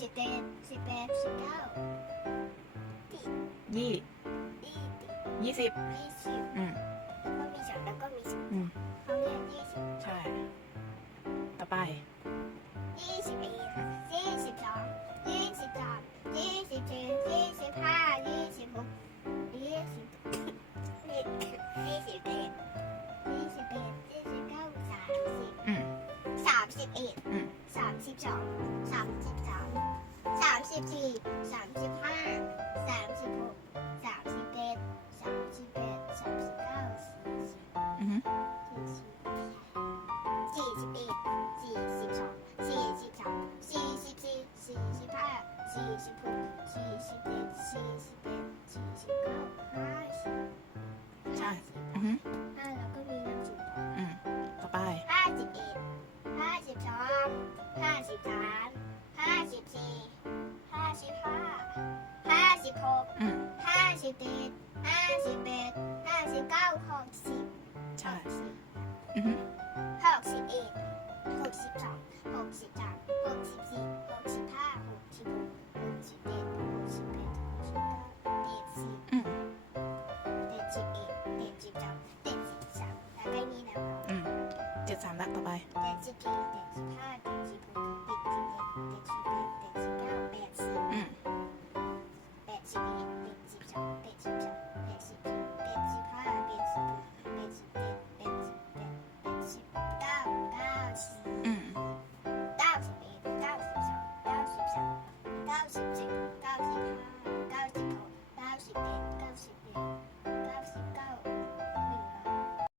สิบเอ็ดสิบแปดสิบเก้ายี่ยี่สิบอืมแล้วก็มีสามแล้วก็มีสิบอืมเขาเรียกยี่สิบใช่ ต่อไปยี่สิบเอ็ดยี่สิบสองยี่สิบสามยี่สิบสี่ยี่สิบห้ายี่สิบหกยี่สิบเอ็ดยี่สิบเอ็ดยี่สิบเก้าสิบอืมสามสิบเอ็ดอืมสามสิบสอง สามสิบสี่สามสิบห้าสามสิบหกสามสิบเอ็ดสามสิบแปดสามสิบเก้าสี่สิบอือหือสี่สิบเอ็ดสี่สิบสองสี่สิบสามสี่สิบสี่สี่สิบห้าสี่สิบหกสี่สิบเอ็ดสี่สิบแปดสี่สิบเก้าห้าสิบใช่อือหือห้าแล้วก็มีน้ำจุดอืมต่อไปห้าสิบเอ็ดห้าสิบสองห้าสิบสาม สิบเอ็ดห้าสิบเอ็ดห้าสิบเก้าหกสิบใช่อือฮึหกสิบเอ็ดหกสิบสองหกสิบสามหกสิบสี่หกสิบห้าหกสิบหกหกสิบเจ็ดหกสิบแปดหกสิบเก้าเจ็ดสิบเจ็ดสิบเอ็ดเจ็ดสิบสองเจ็ดสิบสามแล้วก็นี่นะอืมเจ็ดสามแล้วต่อไป เจ็ดสิบสี่เจ็ดสิบห้าเจ็ดสิบหก